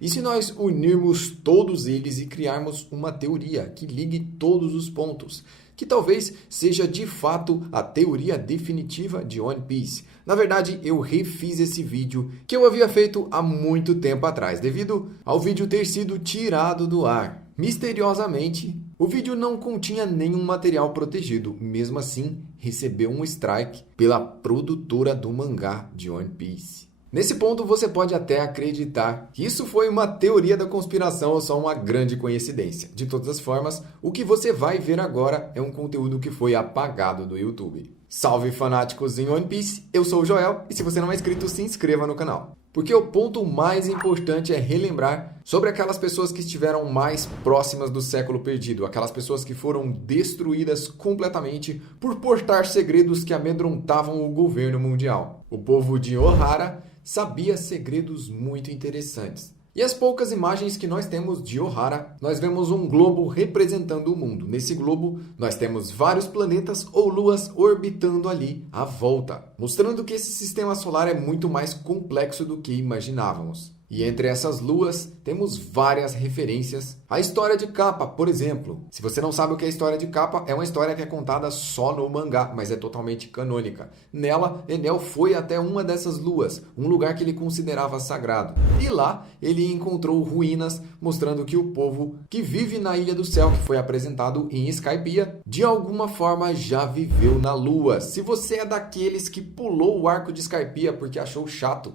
E se nós unirmos todos eles e criarmos uma teoria que ligue todos os pontos, que talvez seja de fato a teoria definitiva de One Piece? Na verdade, eu refiz esse vídeo que eu havia feito há muito tempo atrás, devido ao vídeo ter sido tirado do ar. Misteriosamente, o vídeo não continha nenhum material protegido, mesmo assim, recebeu um strike pela produtora do mangá de One Piece. Nesse ponto, você pode até acreditar que isso foi uma teoria da conspiração ou só uma grande coincidência. De todas as formas, o que você vai ver agora é um conteúdo que foi apagado do YouTube. Salve fanáticos em One Piece, eu sou o Joel e se você não é inscrito, se inscreva no canal. Porque o ponto mais importante é relembrar sobre aquelas pessoas que estiveram mais próximas do século perdido, aquelas pessoas que foram destruídas completamente por portar segredos que amedrontavam o governo mundial. O povo de Ohara sabia segredos muito interessantes. E as poucas imagens que nós temos de Ohara, nós vemos um globo representando o mundo. Nesse globo, nós temos vários planetas ou luas orbitando ali à volta, mostrando que esse sistema solar é muito mais complexo do que imaginávamos. E entre essas luas, temos várias referências à história de Kappa, por exemplo. Se você não sabe o que é a história de Kappa, é uma história que é contada só no mangá, mas é totalmente canônica. Nela, Enel foi até uma dessas luas, um lugar que ele considerava sagrado. E lá, ele encontrou ruínas, mostrando que o povo que vive na Ilha do Céu, que foi apresentado em Skypiea, de alguma forma já viveu na lua. Se você é daqueles que pulou o arco de Skypiea porque achou chato,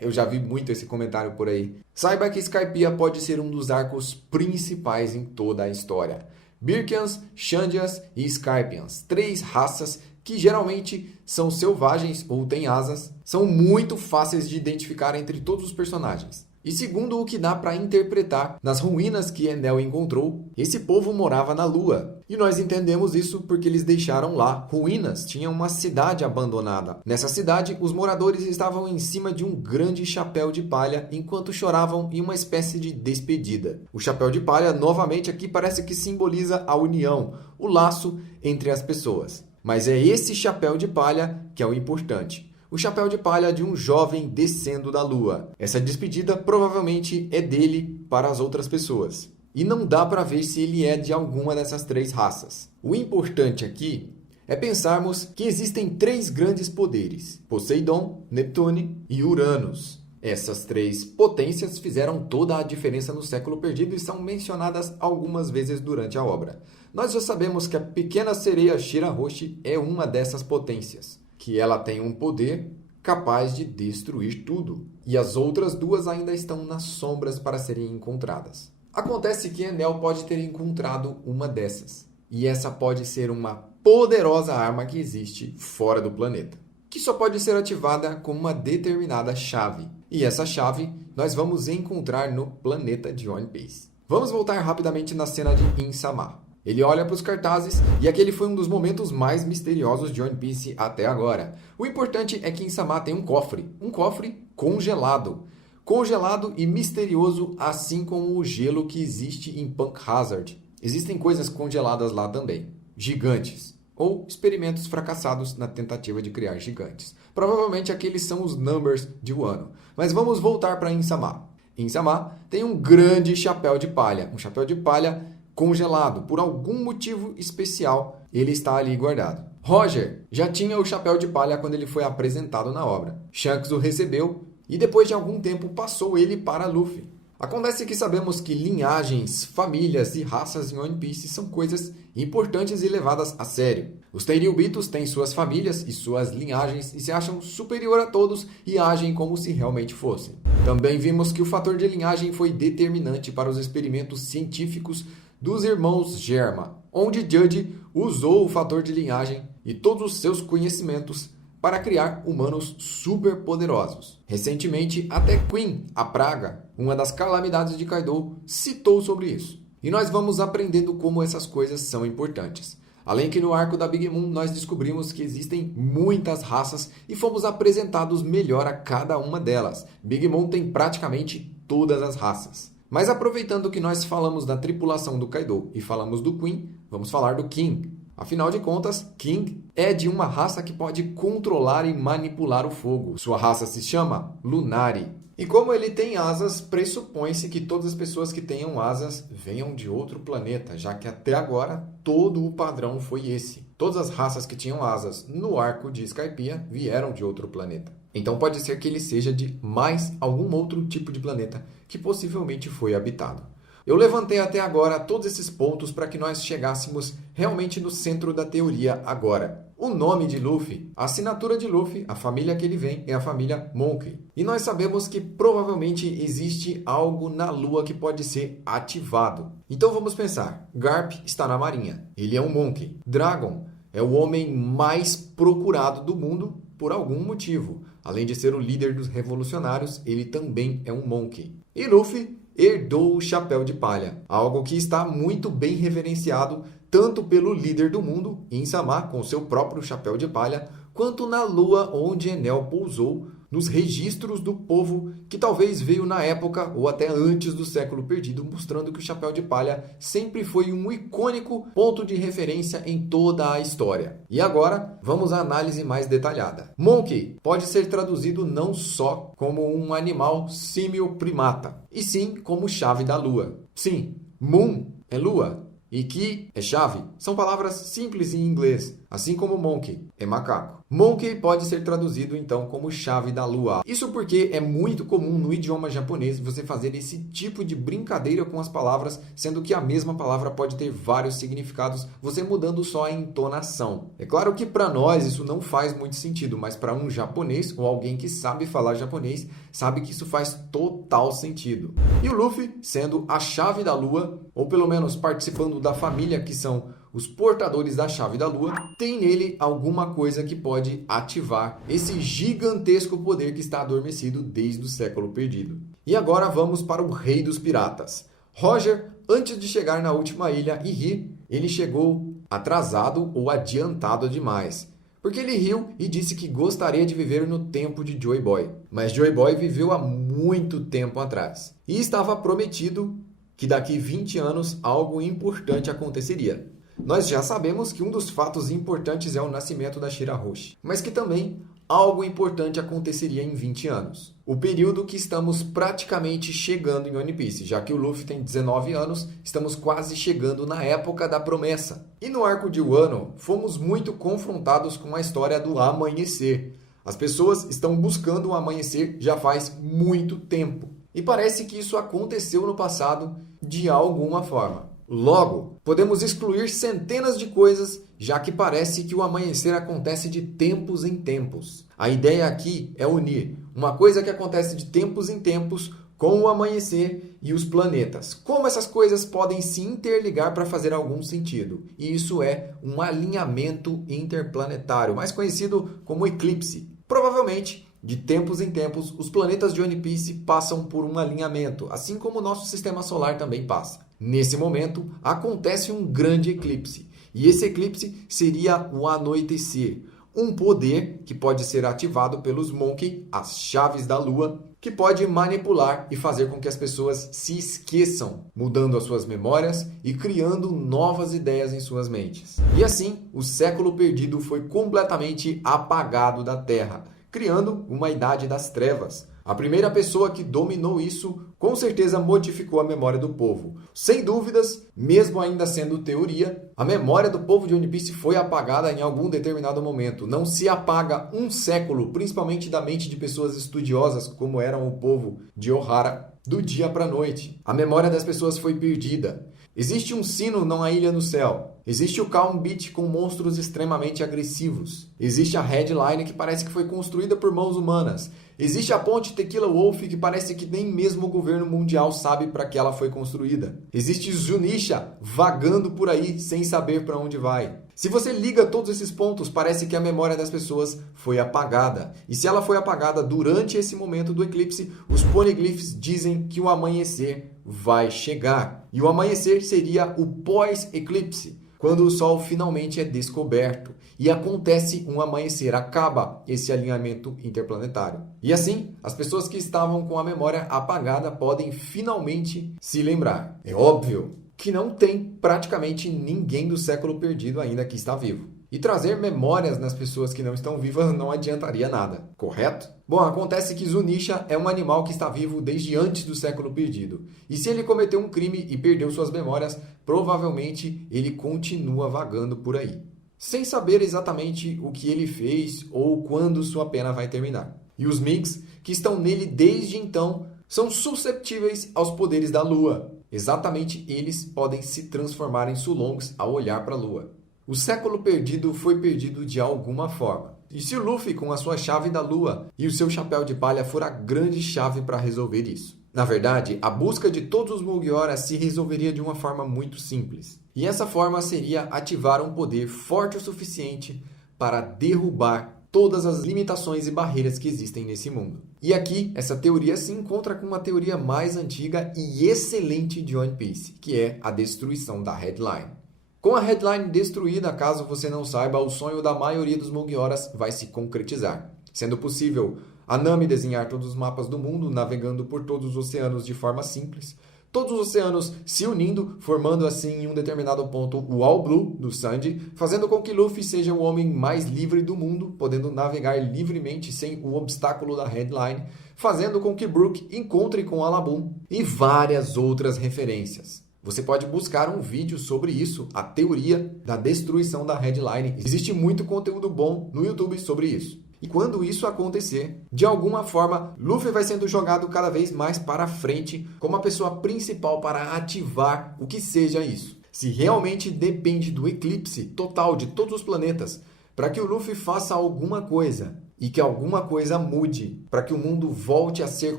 eu já vi muito esse comentário por aí. Saiba que Skypiea pode ser um dos arcos principais em toda a história. Birkians, Shandias e Skypians, 3 raças que geralmente são selvagens ou têm asas, são muito fáceis de identificar entre todos os personagens. E segundo o que dá para interpretar nas ruínas que Enel encontrou, esse povo morava na Lua. E nós entendemos isso porque eles deixaram lá ruínas, tinha uma cidade abandonada. Nessa cidade, os moradores estavam em cima de um grande chapéu de palha enquanto choravam em uma espécie de despedida. O chapéu de palha, novamente aqui, parece que simboliza a união, o laço entre as pessoas. Mas é esse chapéu de palha que é o importante. O chapéu de palha de um jovem descendo da lua. Essa despedida provavelmente é dele para as outras pessoas. E não dá para ver se ele é de alguma dessas 3 raças. O importante aqui é pensarmos que existem 3 grandes poderes: Poseidon, Neptune e Uranus. Essas 3 potências fizeram toda a diferença no século perdido e são mencionadas algumas vezes durante a obra. Nós já sabemos que a pequena sereia Shirahoshi é uma dessas potências, que ela tem um poder capaz de destruir tudo. E as outras 2 ainda estão nas sombras para serem encontradas. Acontece que Enel pode ter encontrado uma dessas. E essa pode ser uma poderosa arma que existe fora do planeta, que só pode ser ativada com uma determinada chave. E essa chave nós vamos encontrar no planeta de One Piece. Vamos voltar rapidamente na cena de Insama. Ele olha para os cartazes e aquele foi um dos momentos mais misteriosos de One Piece até agora. O importante é que Insama tem um cofre congelado. Congelado e misterioso, assim como o gelo que existe em Punk Hazard. Existem coisas congeladas lá também. Gigantes, ou experimentos fracassados na tentativa de criar gigantes. Provavelmente aqueles são os Numbers de Wano. Mas vamos voltar para Insama. Insama tem um grande chapéu de palha. Um chapéu de palha congelado. Por algum motivo especial, ele está ali guardado. Roger já tinha o chapéu de palha quando ele foi apresentado na obra. Shanks o recebeu e depois de algum tempo passou ele para Luffy. Acontece que sabemos que linhagens, famílias e raças em One Piece são coisas importantes e levadas a sério. Os Tenryubitos têm suas famílias e suas linhagens e se acham superior a todos e agem como se realmente fossem. Também vimos que o fator de linhagem foi determinante para os experimentos científicos dos irmãos Germa, onde Judge usou o fator de linhagem e todos os seus conhecimentos para criar humanos superpoderosos. Recentemente, até Queen, a praga, uma das calamidades de Kaido, citou sobre isso. E nós vamos aprendendo como essas coisas são importantes. Além que no arco da Big Mom nós descobrimos que existem muitas raças e fomos apresentados melhor a cada uma delas. Big Mom tem praticamente todas as raças. Mas aproveitando que nós falamos da tripulação do Kaido e falamos do Queen, vamos falar do King. Afinal de contas, King é de uma raça que pode controlar e manipular o fogo. Sua raça se chama Lunari. E como ele tem asas, pressupõe-se que todas as pessoas que tenham asas venham de outro planeta, já que até agora todo o padrão foi esse. Todas as raças que tinham asas no arco de Skypiea vieram de outro planeta. Então pode ser que ele seja de mais algum outro tipo de planeta que possivelmente foi habitado. Eu levantei até agora todos esses pontos para que nós chegássemos realmente no centro da teoria agora. O nome de Luffy, a assinatura de Luffy, a família que ele vem é a família Monkey. E nós sabemos que provavelmente existe algo na Lua que pode ser ativado. Então vamos pensar, Garp está na marinha, ele é um Monkey. Dragon é o homem mais procurado do mundo por algum motivo. Além de ser o líder dos revolucionários, ele também é um Monkey. E Luffy herdou o chapéu de palha, algo que está muito bem reverenciado tanto pelo líder do mundo, Insama, com seu próprio chapéu de palha, quanto na lua onde Enel pousou, nos registros do povo que talvez veio na época ou até antes do século perdido, mostrando que o chapéu de palha sempre foi um icônico ponto de referência em toda a história. E agora, vamos à análise mais detalhada. Monkey pode ser traduzido não só como um animal símil primata, e sim como chave da lua. Sim, Moon é lua, e Ki é chave. São palavras simples em inglês, assim como monkey é macaco. Monkey pode ser traduzido então como chave da lua. Isso porque é muito comum no idioma japonês você fazer esse tipo de brincadeira com as palavras, sendo que a mesma palavra pode ter vários significados, você mudando só a entonação. É claro que para nós isso não faz muito sentido, mas para um japonês ou alguém que sabe falar japonês, sabe que isso faz total sentido. E o Luffy, sendo a chave da lua, ou pelo menos participando da família que são os portadores da chave da lua, tem nele alguma coisa que pode ativar esse gigantesco poder que está adormecido desde o século perdido. E agora vamos para o rei dos piratas. Roger, antes de chegar na última ilha e rir, ele chegou atrasado ou adiantado demais. Porque ele riu e disse que gostaria de viver no tempo de Joy Boy. Mas Joy Boy viveu há muito tempo atrás. E estava prometido que daqui 20 anos algo importante aconteceria. Nós já sabemos que um dos fatos importantes é o nascimento da Shirahoshi, mas que também algo importante aconteceria em 20 anos. O período que estamos praticamente chegando em One Piece, já que o Luffy tem 19 anos, estamos quase chegando na época da promessa. E no arco de Wano, fomos muito confrontados com a história do amanhecer. As pessoas estão buscando o amanhecer já faz muito tempo. E parece que isso aconteceu no passado de alguma forma. Logo, podemos excluir centenas de coisas, já que parece que o amanhecer acontece de tempos em tempos. A ideia aqui é unir uma coisa que acontece de tempos em tempos com o amanhecer e os planetas. Como essas coisas podem se interligar para fazer algum sentido. E isso é um alinhamento interplanetário, mais conhecido como eclipse. Provavelmente, de tempos em tempos, os planetas de One Piece passam por um alinhamento, assim como o nosso sistema solar também passa. Nesse momento, acontece um grande eclipse. E esse eclipse seria o anoitecer. Um poder que pode ser ativado pelos Monkey, as chaves da lua, que pode manipular e fazer com que as pessoas se esqueçam, mudando as suas memórias e criando novas ideias em suas mentes. E assim, o século perdido foi completamente apagado da Terra, criando uma idade das trevas. A primeira pessoa que dominou isso, com certeza modificou a memória do povo. Sem dúvidas, mesmo ainda sendo teoria, a memória do povo de One Piece foi apagada em algum determinado momento. Não se apaga um século, principalmente da mente de pessoas estudiosas, como eram o povo de Ohara, do dia para a noite. A memória das pessoas foi perdida. Existe um sino na ilha no céu. Existe o Calm Beach com monstros extremamente agressivos. Existe a Headline que parece que foi construída por mãos humanas. Existe a ponte Tequila Wolf que parece que nem mesmo o governo mundial sabe para que ela foi construída. Existe Zunisha vagando por aí sem saber para onde vai. Se você liga todos esses pontos, parece que a memória das pessoas foi apagada. E se ela foi apagada durante esse momento do eclipse, os poneglyphs dizem que o amanhecer vai chegar. E o amanhecer seria o pós-eclipse, quando o Sol finalmente é descoberto. E acontece um amanhecer, acaba esse alinhamento interplanetário. E assim, as pessoas que estavam com a memória apagada podem finalmente se lembrar. É óbvio que não tem praticamente ninguém do século perdido ainda que está vivo. E trazer memórias nas pessoas que não estão vivas não adiantaria nada, correto? Bom, acontece que Zunisha é um animal que está vivo desde antes do século perdido. E se ele cometeu um crime e perdeu suas memórias, provavelmente ele continua vagando por aí, sem saber exatamente o que ele fez ou quando sua pena vai terminar. E os Minks, que estão nele desde então, são susceptíveis aos poderes da Lua. Exatamente eles podem se transformar em Sulongs ao olhar para a Lua. O século perdido foi perdido de alguma forma. E se o Luffy, com a sua chave da Lua e o seu chapéu de palha, for a grande chave para resolver isso? Na verdade, a busca de todos os Mugiwara se resolveria de uma forma muito simples. E essa forma seria ativar um poder forte o suficiente para derrubar todas as limitações e barreiras que existem nesse mundo. E aqui, essa teoria se encontra com uma teoria mais antiga e excelente de One Piece, que é a destruição da Headline. Com a Headline destruída, caso você não saiba, o sonho da maioria dos Mugioras vai se concretizar, sendo possível a Nami desenhar todos os mapas do mundo, navegando por todos os oceanos de forma simples, todos os oceanos se unindo, formando assim em um determinado ponto o All Blue do Sanji, fazendo com que Luffy seja o homem mais livre do mundo, podendo navegar livremente sem o obstáculo da Headline, fazendo com que Brook encontre com Alabum e várias outras referências. Você pode buscar um vídeo sobre isso, a teoria da destruição da Headline. Existe muito conteúdo bom no YouTube sobre isso. E quando isso acontecer, de alguma forma, Luffy vai sendo jogado cada vez mais para frente como a pessoa principal para ativar o que seja isso. Se realmente depende do eclipse total de todos os planetas para que o Luffy faça alguma coisa e que alguma coisa mude, para que o mundo volte a ser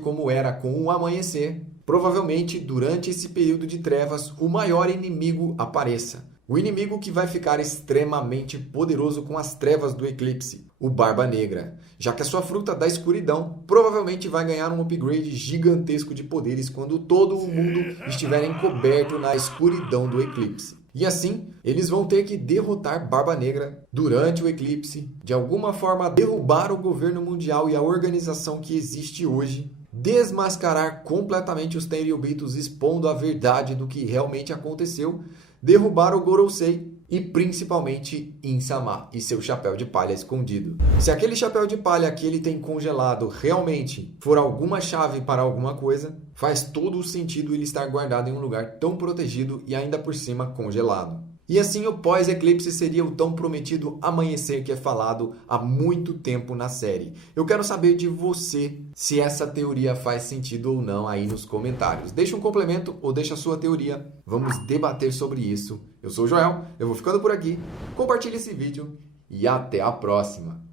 como era com o amanhecer, provavelmente, durante esse período de trevas, o maior inimigo apareça. O inimigo que vai ficar extremamente poderoso com as trevas do eclipse, o Barba Negra, já que a sua fruta da escuridão provavelmente vai ganhar um upgrade gigantesco de poderes quando todo o mundo estiver encoberto na escuridão do eclipse. E assim, eles vão ter que derrotar Barba Negra durante o eclipse, de alguma forma derrubar o governo mundial e a organização que existe hoje, desmascarar completamente os Tenryubitos expondo a verdade do que realmente aconteceu, derrubar o Gorosei e principalmente Insama e seu chapéu de palha escondido. Se aquele chapéu de palha que ele tem congelado realmente for alguma chave para alguma coisa, faz todo o sentido ele estar guardado em um lugar tão protegido e ainda por cima congelado. E assim o pós-eclipse seria o tão prometido amanhecer que é falado há muito tempo na série. Eu quero saber de você se essa teoria faz sentido ou não aí nos comentários. Deixa um complemento ou deixa a sua teoria. Vamos debater sobre isso. Eu sou o Joel, eu vou ficando por aqui. Compartilhe esse vídeo e até a próxima.